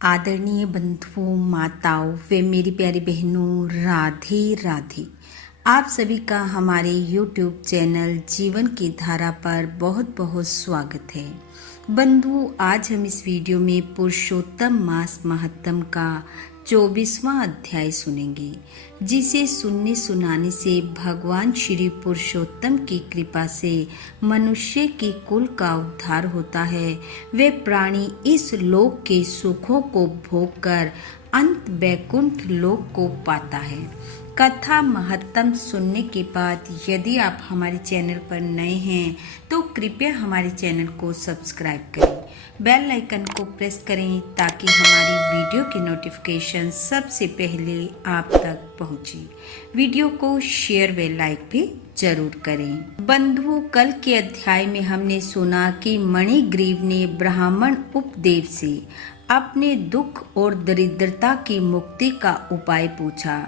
आदरणीय बंधुओं, माताओं व मेरी प्यारी बहनों, राधे राधे। आप सभी का हमारे YouTube चैनल जीवन की धारा पर बहुत बहुत स्वागत है। बंधु, आज हम इस वीडियो में पुरुषोत्तम मास महत्तम का 24वां अध्याय सुनेंगे, जिसे सुनने सुनाने से भगवान श्री पुरुषोत्तम की कृपा से मनुष्य के कुल का उद्धार होता है। वे प्राणी इस लोक के सुखों को भोग कर अंत वैकुंठ लोक को पाता है। कथा महत्तम सुनने के बाद यदि आप हमारे चैनल पर नए हैं तो कृपया हमारे चैनल को सब्सक्राइब करें, बेल आइकन को प्रेस करें ताकि हमारी वीडियो की नोटिफिकेशन सबसे पहले आप तक पहुंचे। वीडियो को शेयर व लाइक भी जरूर करें। बंधुओं, कल के अध्याय में हमने सुना कि मणिग्रीव ने ब्राह्मण उपदेव से अपने दुख और दरिद्रता की मुक्ति का उपाय पूछा।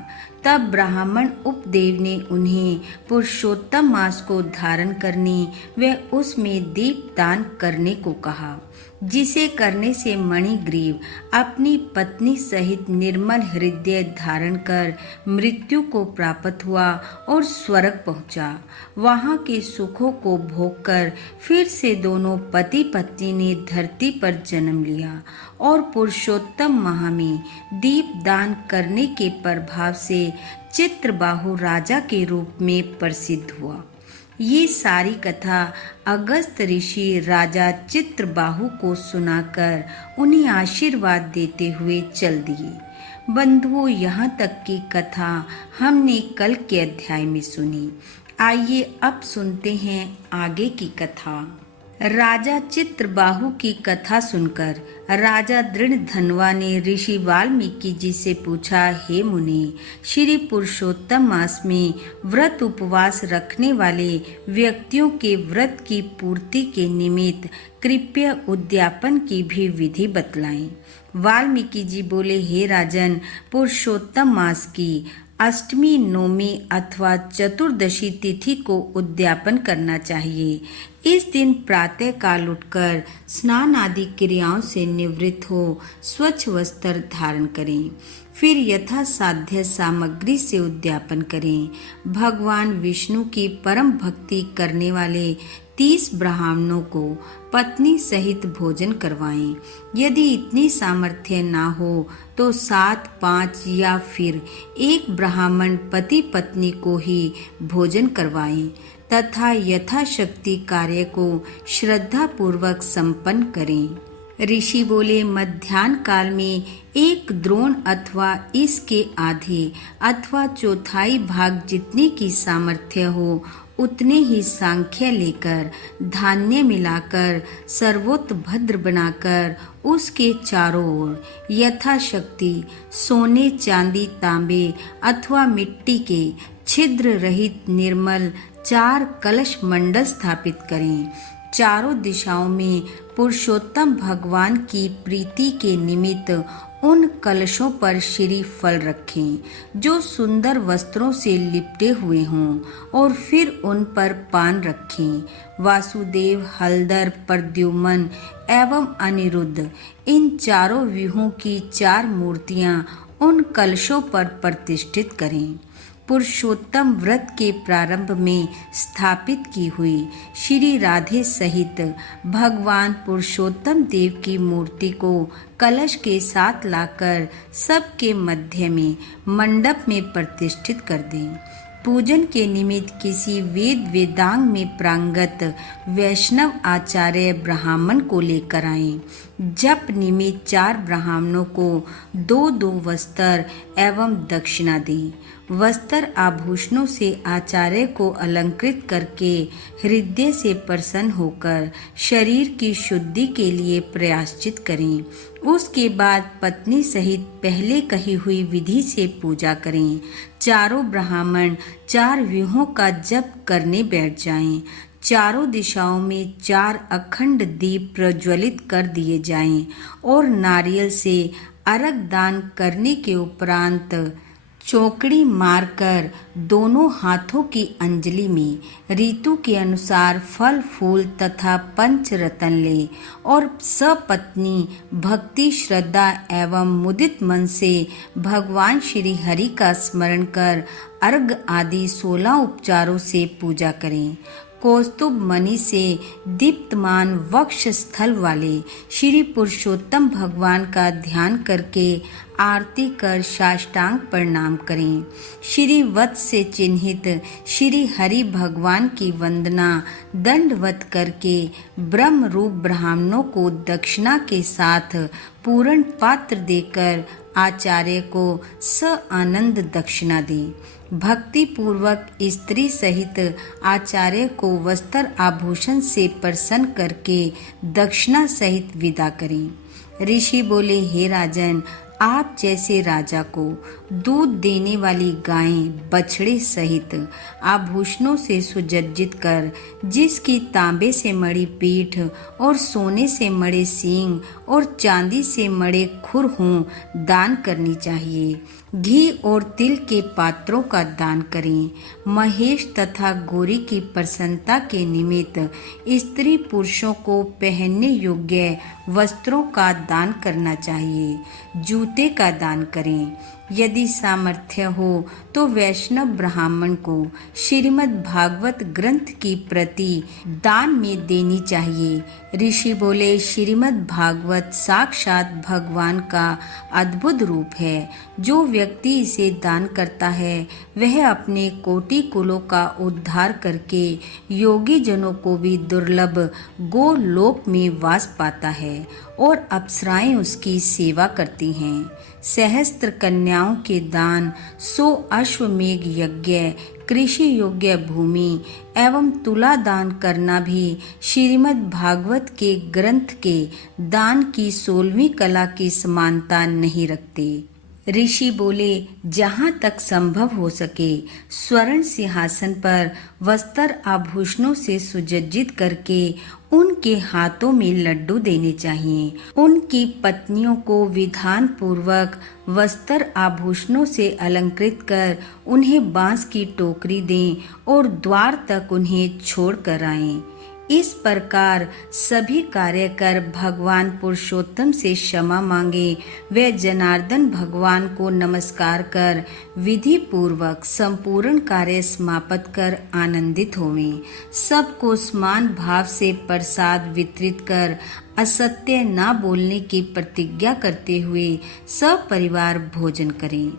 तब ब्राह्मण उपदेव ने उन्हें पुरुषोत्तम मास को धारण करने व उसमें दीप दान करने को कहा, जिसे करने से मणिग्रीव अपनी पत्नी सहित निर्मल हृदय धारण कर मृत्यु को प्राप्त हुआ और स्वर्ग पहुंचा। वहां के सुखों को भोग कर फिर से दोनों पति पत्नी ने धरती पर जन्म लिया और पुरुषोत्तम माह में दीप दान करने के प्रभाव से चित्रबाहु राजा के रूप में प्रसिद्ध हुआ। ये सारी कथा अगस्त ऋषि राजा चित्रबाहु को सुनाकर उन्हें आशीर्वाद देते हुए चल दिए। बंधुओं, यहाँ तक की कथा हमने कल के अध्याय में सुनी। आइए अब सुनते हैं आगे की कथा। राजा चित्रबाहु की कथा सुनकर राजा दृढ़धनवा ने ऋषि वाल्मीकि जी से पूछा, हे मुनि, श्री पुरुषोत्तम मास में व्रत उपवास रखने वाले व्यक्तियों के व्रत की पूर्ति के निमित्त कृपया उद्यापन की भी विधि बतलाएं। वाल्मीकि जी बोले, हे राजन, पुरुषोत्तम मास की अष्टमी, नौमी अथवा चतुर्दशी तिथि को उद्यापन करना चाहिए। इस दिन प्रातः काल उठकर स्नान आदि क्रियाओं से निवृत्त हो स्वच्छ वस्त्र धारण करें। फिर यथासाध्य सामग्री से उद्यापन करें। भगवान विष्णु की परम भक्ति करने वाले 30 ब्राह्मणों को पत्नी सहित भोजन करवाएं। यदि इतनी सामर्थ्य ना हो तो 7, 5 या फिर एक ब्राह्मण पति पत्नी को ही भोजन करवाएं तथा यथाशक्ति कार्य को श्रद्धा पूर्वक संपन्न करें। ऋषि बोले, मध्याह्न काल में एक द्रोण अथवा इसके आधे अथवा चौथाई भाग जितने की सामर्थ्य हो उतने ही सांख्य लेकर धान्य मिलाकर सर्वोत्भद्र बनाकर उसके चारों ओर यथाशक्ति सोने, चांदी, तांबे अथवा मिट्टी के छिद्र रहित निर्मल 4 कलश मंडल स्थापित करें। चारों दिशाओं में पुरुषोत्तम भगवान की प्रीति के निमित्त उन कलशों पर श्री फल रखें जो सुंदर वस्त्रों से लिपटे हुए हों और फिर उन पर पान रखें। वासुदेव, हलधर, प्रद्युम्न एवं अनिरुद्ध, इन चारों व्यूहों की 4 मूर्तियां उन कलशों पर प्रतिष्ठित करें। पुरुषोत्तम व्रत के प्रारंभ में स्थापित की हुई श्री राधे सहित भगवान पुरुषोत्तम देव की मूर्ति को कलश के साथ लाकर सबके मध्य में मंडप में प्रतिष्ठित कर दें। पूजन के निमित्त किसी वेद वेदांग में प्रांगत वैष्णव आचार्य ब्राह्मण को लेकर आएं। जप निमित्त 4 ब्राह्मणों को 2-2 वस्त्र एवं दक्षिणा दें। वस्त्र आभूषणों से आचार्य को अलंकृत करके हृदय से प्रसन्न होकर शरीर की शुद्धि के लिए प्रायश्चित करें। उसके बाद पत्नी सहित पहले कही हुई विधि से पूजा करें। चारों ब्राह्मण 4 व्यूहों का जप करने बैठ जाएं। चारों दिशाओं में 4 अखंड दीप प्रज्वलित कर दिए जाएं और नारियल से अर्घ दान करने के उपरांत चौकड़ी मारकर दोनों हाथों की अंजलि में ऋतु के अनुसार फल फूल तथा पंच रतन ले और सपत्नी भक्ति श्रद्धा एवं मुदित मन से भगवान श्री हरि का स्मरण कर अर्घ आदि 16 उपचारों से पूजा करें। कौस्तुभ मणि से दीप्तमान वक्ष स्थल वाले श्री पुरुषोत्तम भगवान का ध्यान करके आरती कर साष्टांग प्रणाम करें। श्री वत्स से चिन्हित श्री हरि भगवान की वंदना दंडवत करके ब्रह्म रूप ब्राह्मणों को दक्षिणा के साथ पूर्ण पात्र देकर आचार्य को आनंद दक्षिणा दें। भक्ति पूर्वक स्त्री सहित आचार्य को वस्त्र आभूषण से प्रसन्न करके दक्षिणा सहित विदा करें। ऋषि बोले, हे राजन, आप जैसे राजा को दूध देने वाली गायें बछड़े सहित आभूषणों से सुसज्जित कर, जिसकी तांबे से मड़ी पीठ और सोने से मड़े सींग और चांदी से मड़े खुर हों, दान करनी चाहिए। घी और तिल के पात्रों का दान करें। महेश तथा गौरी की प्रसन्नता के निमित्त स्त्री पुरुषों को पहनने योग्य वस्त्रों का दान करना चाहिए। जूते का दान करें। यदि सामर्थ्य हो तो वैष्णव ब्राह्मण को श्रीमद् भागवत ग्रंथ की प्रति दान में देनी चाहिए। ऋषि बोले, श्रीमद् भागवत साक्षात भगवान का अद्भुत रूप है। जो व्यक्ति इसे दान करता है वह अपने कोटि कुलों का उद्धार करके योगी जनों को भी दुर्लभ गोलोक में वास पाता है और अप्सराएं उसकी सेवा करती हैं। सहस्त्र कन्याओं के दान, 100 अश्वमेघ यज्ञ, कृषि योग्य भूमि एवं तुला दान करना भी श्रीमद् भागवत के ग्रंथ के दान की 16वीं कला की समानता नहीं रखते। ऋषि बोले, जहाँ तक संभव हो सके स्वर्ण सिंहासन पर वस्त्र आभूषणों से सुसज्जित करके उनके हाथों में लड्डू देने चाहिए। उनकी पत्नियों को विधान पूर्वक वस्त्र आभूषणों से अलंकृत कर उन्हें बांस की टोकरी दें और द्वार तक उन्हें छोड़ कर आएं। इस प्रकार सभी कार्य कर भगवान पुरुषोत्तम से क्षमा मांगे। वे जनार्दन भगवान को नमस्कार कर विधि पूर्वक संपूर्ण कार्य समाप्त कर आनंदित होवें। सबको समान भाव से प्रसाद वितरित कर असत्य न बोलने की प्रतिज्ञा करते हुए सब परिवार भोजन करें।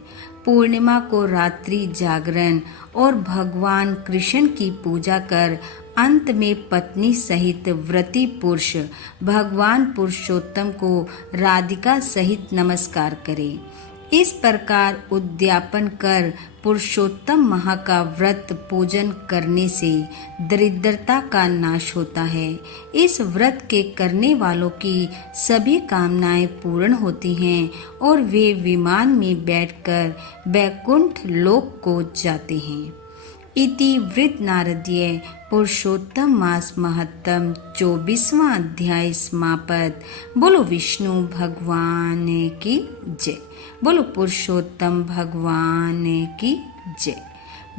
पूर्णिमा को रात्रि जागरण और भगवान कृष्ण की पूजा कर अंत में पत्नी सहित व्रती पुरुष भगवान पुरुषोत्तम को राधिका सहित नमस्कार करे। इस प्रकार उद्यापन कर पुरुषोत्तम महा का व्रत पूजन करने से दरिद्रता का नाश होता है। इस व्रत के करने वालों की सभी कामनाएं पूर्ण होती हैं और वे विमान में बैठकर वैकुंठ लोक को जाते हैं। इति वृत नारदीय पुरुषोत्तम मास महत्तम 24वां अध्याय समापत। बोलो विष्णु भगवान की जय। बोलो पुरुषोत्तम भगवान की जय।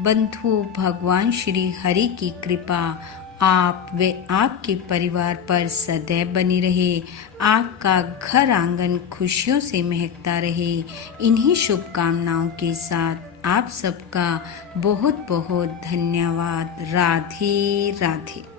बंधु, भगवान श्री हरि की कृपा आप व आपके परिवार पर सदैव बनी रहे। आपका घर आंगन खुशियों से महकता रहे। इन्हीं शुभकामनाओं के साथ आप सबका बहुत बहुत धन्यवाद। राधे राधे।